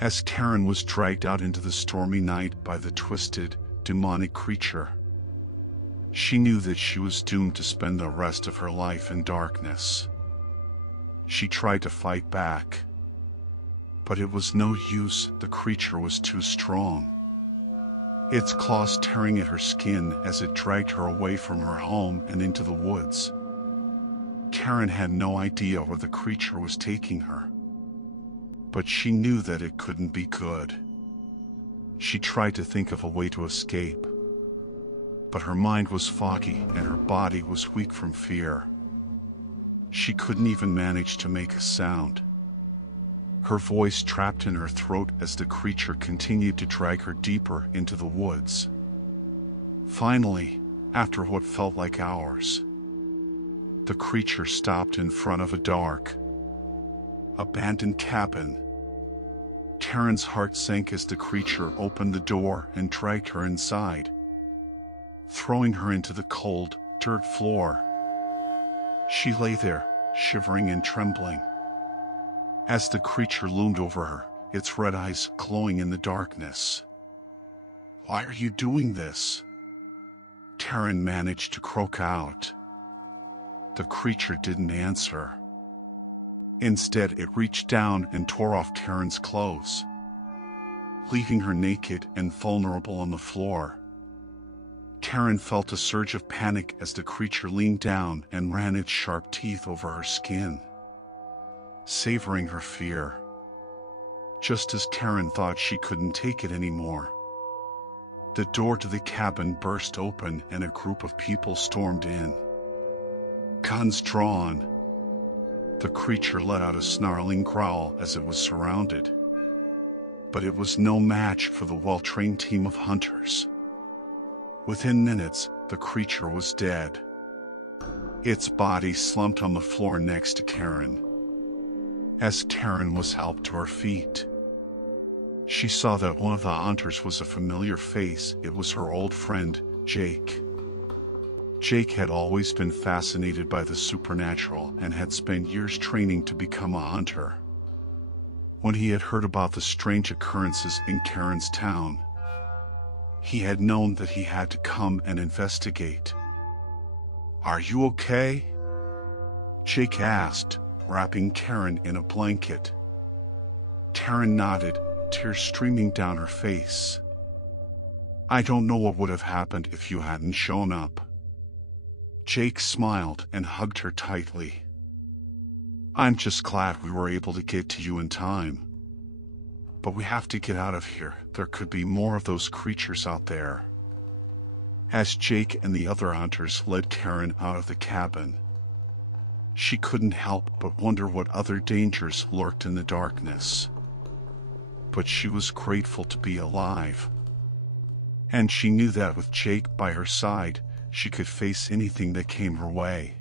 as Karen was dragged out into the stormy night by the twisted, demonic creature. She knew that she was doomed to spend the rest of her life in darkness. She tried to fight back, but it was no use. The creature was too strong. Its claws tearing at her skin as it dragged her away from her home and into the woods. Karen had no idea where the creature was taking her, but she knew that it couldn't be good. She tried to think of a way to escape, but her mind was foggy and her body was weak from fear. She couldn't even manage to make a sound, her voice trapped in her throat as the creature continued to drag her deeper into the woods. Finally, after what felt like hours, the creature stopped in front of a dark, abandoned cabin. Karen's heart sank as the creature opened the door and dragged her inside, throwing her into the cold, dirt floor. She lay there, shivering and trembling, as the creature loomed over her, its red eyes glowing in the darkness. "Why are you doing this?" Karen managed to croak out. The creature didn't answer. Instead, it reached down and tore off Karen's clothes, leaving her naked and vulnerable on the floor. Karen felt a surge of panic as the creature leaned down and ran its sharp teeth over her skin, savoring her fear. Just as Karen thought she couldn't take it anymore, the door to the cabin burst open and a group of people stormed in, guns drawn. The creature let out a snarling growl as it was surrounded, but it was no match for the well-trained team of hunters. Within minutes, the creature was dead, its body slumped on the floor next to Karen. As Karen was helped to her feet, she saw that one of the hunters was a familiar face. It was her old friend, Jake. Jake had always been fascinated by the supernatural and had spent years training to become a hunter. When he had heard about the strange occurrences in Karen's town, he had known that he had to come and investigate. "Are you okay?" Jake asked, wrapping Karen in a blanket. Karen nodded, tears streaming down her face. "I don't know what would have happened if you hadn't shown up." Jake smiled and hugged her tightly. "I'm just glad we were able to get to you in time. But we have to get out of here. There could be more of those creatures out there." As Jake and the other hunters led Karen out of the cabin, she couldn't help but wonder what other dangers lurked in the darkness. But she was grateful to be alive, and she knew that with Jake by her side, she could face anything that came her way.